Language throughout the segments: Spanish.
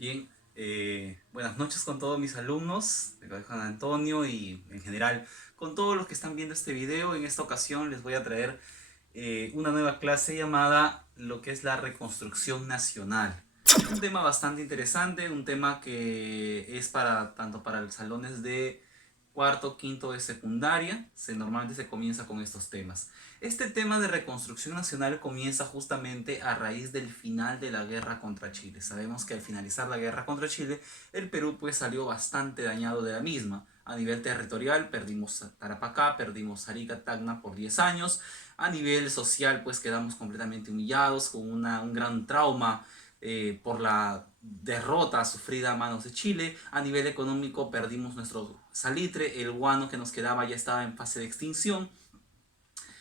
Bien, buenas noches con todos mis alumnos, de Colegio Juan Antonio y en general con todos los que están viendo este video. En esta ocasión les voy a traer una nueva clase llamada lo que es la reconstrucción nacional. Un tema bastante interesante, un tema que es para tanto para los salones de cuarto, quinto de secundaria. Normalmente se comienza con estos temas. Este tema de reconstrucción nacional comienza justamente a raíz del final de la guerra contra Chile. Sabemos que al finalizar la guerra contra Chile, el Perú pues salió bastante dañado de la misma. A nivel territorial perdimos Tarapacá, perdimos Arica, Tacna por 10 años. A nivel social pues quedamos completamente humillados con un gran trauma por la derrota sufrida a manos de Chile. A nivel económico perdimos nuestro salitre, el guano que nos quedaba ya estaba en fase de extinción.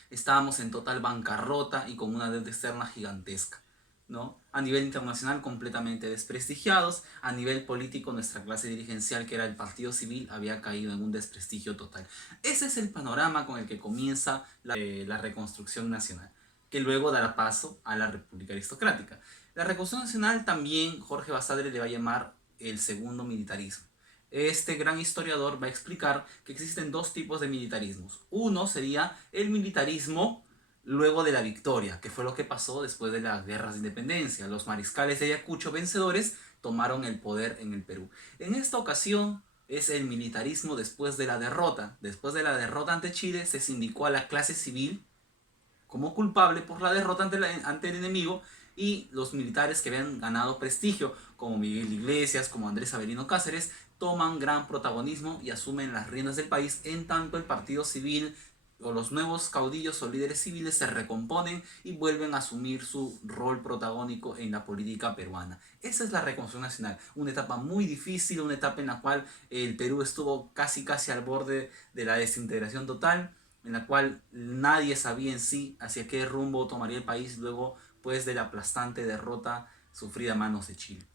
Estábamos en total bancarrota y con una deuda externa gigantesca, ¿no? A nivel internacional completamente desprestigiados, a nivel político nuestra clase dirigencial, que era el Partido Civil, había caído en un desprestigio total. Ese es el panorama con el que comienza la reconstrucción nacional, que luego dará paso a la República Aristocrática. La reconstrucción nacional también Jorge Basadre le va a llamar el segundo militarismo. Este gran historiador va a explicar que existen dos tipos de militarismos. Uno sería el militarismo luego de la victoria, que fue lo que pasó después de las guerras de independencia. Los mariscales de Ayacucho vencedores tomaron el poder en el Perú. En esta ocasión es el militarismo después de la derrota. Después de la derrota ante Chile se sindicó a la clase civil como culpable por la derrota ante el enemigo, y los militares que habían ganado prestigio, como Miguel Iglesias, como Andrés Avelino Cáceres, toman gran protagonismo y asumen las riendas del país, en tanto el partido civil o los nuevos caudillos o líderes civiles se recomponen y vuelven a asumir su rol protagónico en la política peruana. Esa es la reconstrucción nacional, una etapa muy difícil, una etapa en la cual el Perú estuvo casi al borde de la desintegración total, en la cual nadie sabía en sí hacia qué rumbo tomaría el país luego pues de la aplastante derrota sufrida a manos de Chile.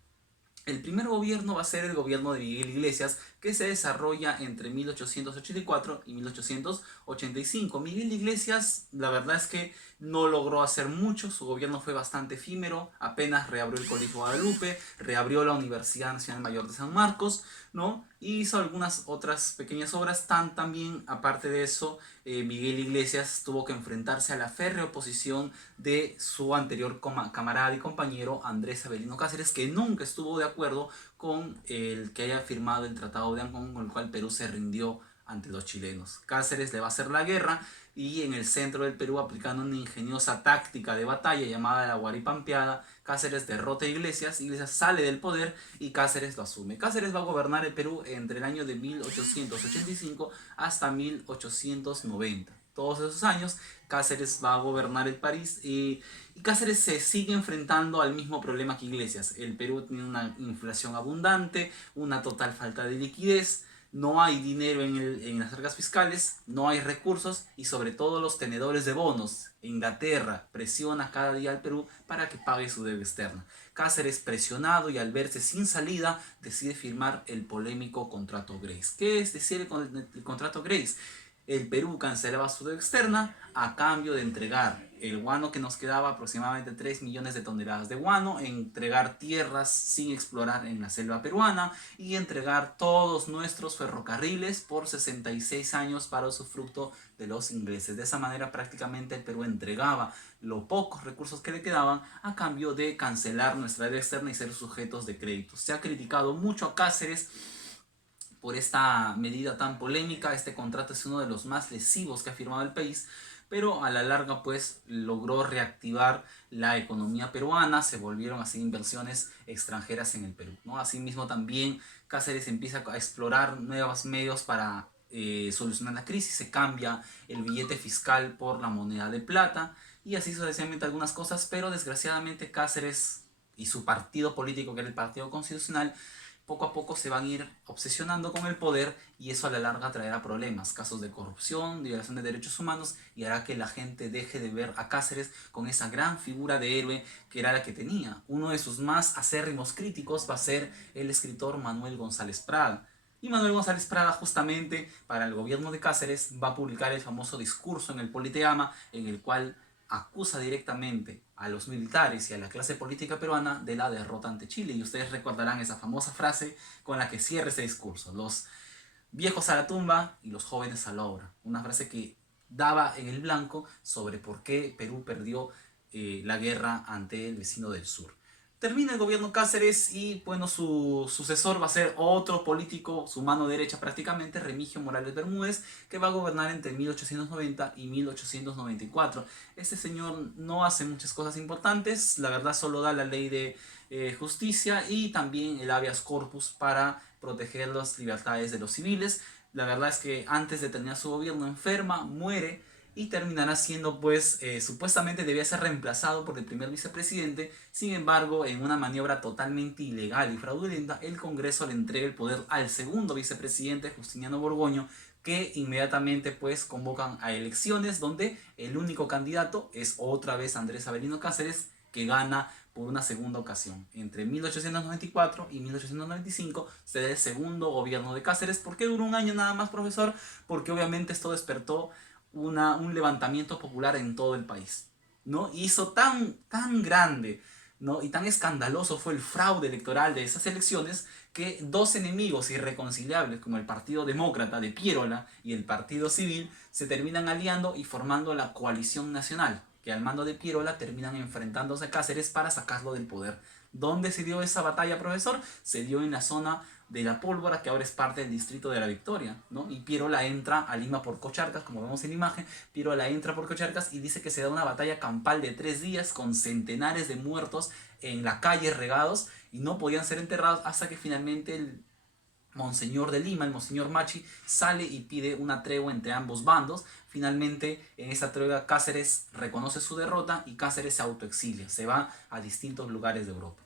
El primer gobierno va a ser el gobierno de Miguel Iglesias, que se desarrolla entre 1884 y 1885. Miguel Iglesias, la verdad es que no logró hacer mucho, su gobierno fue bastante efímero, apenas reabrió el Colegio Guadalupe, reabrió la Universidad Nacional Mayor de San Marcos, ¿no? Y hizo algunas otras pequeñas obras. También, aparte de eso, Miguel Iglesias tuvo que enfrentarse a la férrea oposición de su anterior camarada y compañero Andrés Avelino Cáceres, que nunca estuvo de acuerdo con el que haya firmado el Tratado de Ancón, con el cual Perú se rindió ante los chilenos. Cáceres le va a hacer la guerra y en el centro del Perú, aplicando una ingeniosa táctica de batalla llamada la Guaripampeada, Cáceres derrota a Iglesias, Iglesias sale del poder y Cáceres lo asume. Cáceres va a gobernar el Perú entre el año de 1885 hasta 1890. Todos esos años Cáceres va a gobernar el país y Cáceres se sigue enfrentando al mismo problema que Iglesias. El Perú tiene una inflación abundante, una total falta de liquidez, no hay dinero en las arcas fiscales, no hay recursos y sobre todo los tenedores de bonos. Inglaterra presiona cada día al Perú para que pague su deuda externa. Cáceres, presionado y al verse sin salida, decide firmar el polémico Contrato Grace. ¿Qué es decir el Contrato Grace? El Perú cancelaba su deuda externa a cambio de entregar el guano que nos quedaba, aproximadamente 3 millones de toneladas de guano, entregar tierras sin explorar en la selva peruana y entregar todos nuestros ferrocarriles por 66 años para usufructo de los ingleses. De esa manera prácticamente el Perú entregaba los pocos recursos que le quedaban a cambio de cancelar nuestra deuda externa y ser sujetos de créditos. Se ha criticado mucho a Cáceres por esta medida tan polémica. Este contrato es uno de los más lesivos que ha firmado el país, pero a la larga pues logró reactivar la economía peruana, se volvieron así inversiones extranjeras en el Perú, ¿no? Asimismo también Cáceres empieza a explorar nuevos medios para solucionar la crisis, se cambia el billete fiscal por la moneda de plata y así sucesivamente algunas cosas, pero desgraciadamente Cáceres y su partido político, que era el Partido Constitucional, poco a poco se van a ir obsesionando con el poder y eso a la larga traerá problemas, casos de corrupción, de violación de derechos humanos, y hará que la gente deje de ver a Cáceres con esa gran figura de héroe que era la que tenía. Uno de sus más acérrimos críticos va a ser el escritor Manuel González Prada. Y Manuel González Prada, justamente para el gobierno de Cáceres, va a publicar el famoso discurso en el Politeama, en el cual acusa directamente a los militares y a la clase política peruana de la derrota ante Chile. Y ustedes recordarán esa famosa frase con la que cierra ese discurso: los viejos a la tumba y los jóvenes a la obra. Una frase que daba en el blanco sobre por qué Perú perdió la guerra ante el vecino del sur. Termina el gobierno Cáceres y bueno, su sucesor va a ser otro político, su mano derecha prácticamente, Remigio Morales Bermúdez, que va a gobernar entre 1890 y 1894. Este señor no hace muchas cosas importantes, la verdad solo da la ley de justicia y también el habeas corpus para proteger las libertades de los civiles. La verdad es que antes de terminar su gobierno enferma, muere y terminará siendo pues supuestamente debía ser reemplazado por el primer vicepresidente. Sin embargo, en una maniobra totalmente ilegal y fraudulenta, el Congreso le entrega el poder al segundo vicepresidente, Justiniano Borgoño, que inmediatamente pues convocan a elecciones donde el único candidato es otra vez Andrés Avelino Cáceres, que gana por una segunda ocasión. Entre 1894 y 1895 se da el segundo gobierno de Cáceres. ¿Por qué duró un año nada más, profesor? Porque obviamente esto despertó un levantamiento popular en todo el país, ¿no? Y hizo tan grande, ¿no? Y tan escandaloso fue el fraude electoral de esas elecciones que dos enemigos irreconciliables como el Partido Demócrata de Piérola y el Partido Civil se terminan aliando y formando la Coalición Nacional, que al mando de Piérola terminan enfrentándose a Cáceres para sacarlo del poder. ¿Dónde se dio esa batalla, profesor? Se dio en la zona de La Pólvora, que ahora es parte del distrito de La Victoria, ¿no? Y Piérola entra a Lima por Cocharcas, como vemos en la imagen. Piérola entra por Cocharcas y dice que se da una batalla campal de 3 días con centenares de muertos en la calle regados y no podían ser enterrados hasta que finalmente el Monseñor de Lima, el Monseñor Machi, sale y pide una tregua entre ambos bandos. Finalmente, en esa tregua Cáceres reconoce su derrota y Cáceres se autoexilia, se va a distintos lugares de Europa.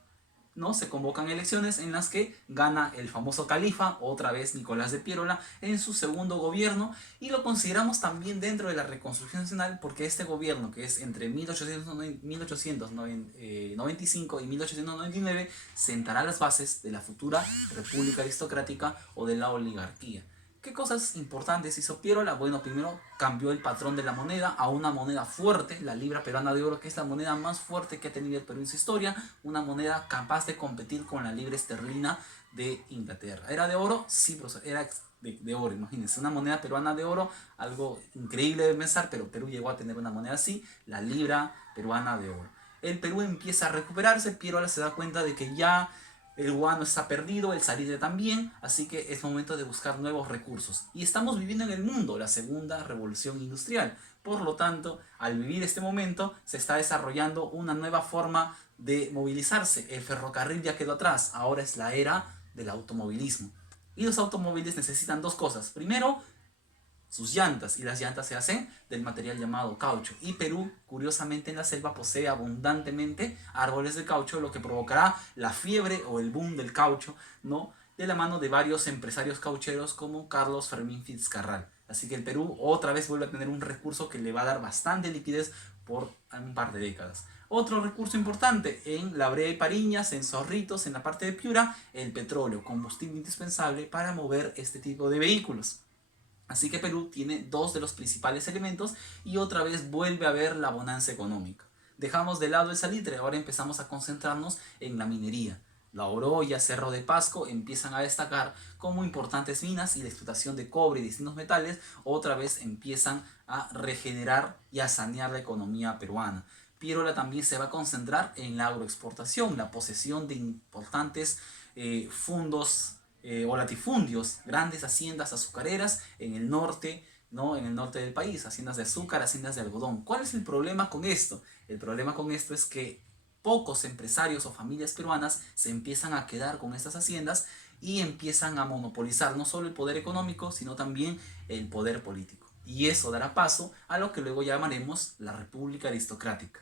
¿No? Se convocan elecciones en las que gana el famoso califa, otra vez Nicolás de Piérola, en su segundo gobierno, y lo consideramos también dentro de la reconstrucción nacional porque este gobierno, que es entre 1895 y 1899, sentará las bases de la futura república aristocrática o de la oligarquía. ¿Qué cosas importantes hizo Piérola? Bueno, primero cambió el patrón de la moneda a una moneda fuerte, la libra peruana de oro, que es la moneda más fuerte que ha tenido el Perú en su historia, una moneda capaz de competir con la libra esterlina de Inglaterra. ¿Era de oro? Sí, profesor, era de oro, imagínense, una moneda peruana de oro, algo increíble de pensar, pero Perú llegó a tener una moneda así, la libra peruana de oro. El Perú empieza a recuperarse, Piérola se da cuenta de que ya el guano está perdido, el salitre también, así que es momento de buscar nuevos recursos. Y estamos viviendo en el mundo la segunda revolución industrial. Por lo tanto, al vivir este momento, se está desarrollando una nueva forma de movilizarse. El ferrocarril ya quedó atrás, ahora es la era del automovilismo. Y los automóviles necesitan dos cosas. Primero, sus llantas, y las llantas se hacen del material llamado caucho. Y Perú, curiosamente, en la selva posee abundantemente árboles de caucho, lo que provocará la fiebre o el boom del caucho, ¿no? De la mano de varios empresarios caucheros como Carlos Fermín Fitzcarral. Así que el Perú otra vez vuelve a tener un recurso que le va a dar bastante liquidez por un par de décadas. Otro recurso importante en La Brea y Pariñas, en Zorritos, en la parte de Piura, el petróleo, combustible indispensable para mover este tipo de vehículos. Así que Perú tiene dos de los principales elementos y otra vez vuelve a ver la bonanza económica. Dejamos de lado el salitre, ahora empezamos a concentrarnos en la minería. La Oroya, Cerro de Pasco empiezan a destacar como importantes minas y la explotación de cobre y distintos metales otra vez empiezan a regenerar y a sanear la economía peruana. Piérola también se va a concentrar en la agroexportación, la posesión de importantes fondos o latifundios, grandes haciendas azucareras en el norte, ¿no? En el norte del país, haciendas de azúcar, haciendas de algodón. ¿Cuál es el problema con esto? El problema con esto es que pocos empresarios o familias peruanas se empiezan a quedar con estas haciendas y empiezan a monopolizar no solo el poder económico, sino también el poder político. Y eso dará paso a lo que luego llamaremos la República Aristocrática.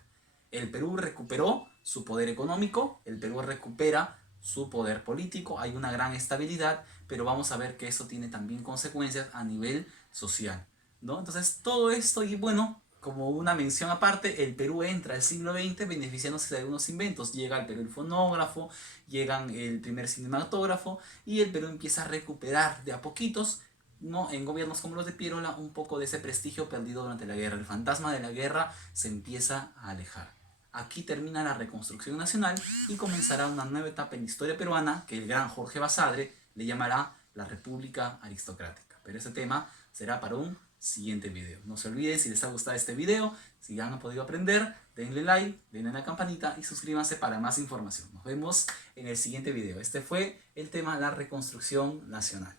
El Perú recuperó su poder económico, el Perú recupera su poder político, hay una gran estabilidad, pero vamos a ver que eso tiene también consecuencias a nivel social, ¿no? Entonces todo esto, y bueno, como una mención aparte, el Perú entra al siglo XX beneficiándose de algunos inventos. Llega al Perú el fonógrafo, llegan el primer cinematógrafo y el Perú empieza a recuperar de a poquitos no, en gobiernos como los de Piérola, un poco de ese prestigio perdido durante la guerra. El fantasma de la guerra se empieza a alejar. Aquí termina la reconstrucción nacional y comenzará una nueva etapa en la historia peruana que el gran Jorge Basadre le llamará la República Aristocrática. Pero ese tema será para un siguiente video. No se olviden, si les ha gustado este video, si ya han podido aprender, denle like, denle a la campanita y suscríbanse para más información. Nos vemos en el siguiente video. Este fue el tema de la reconstrucción nacional.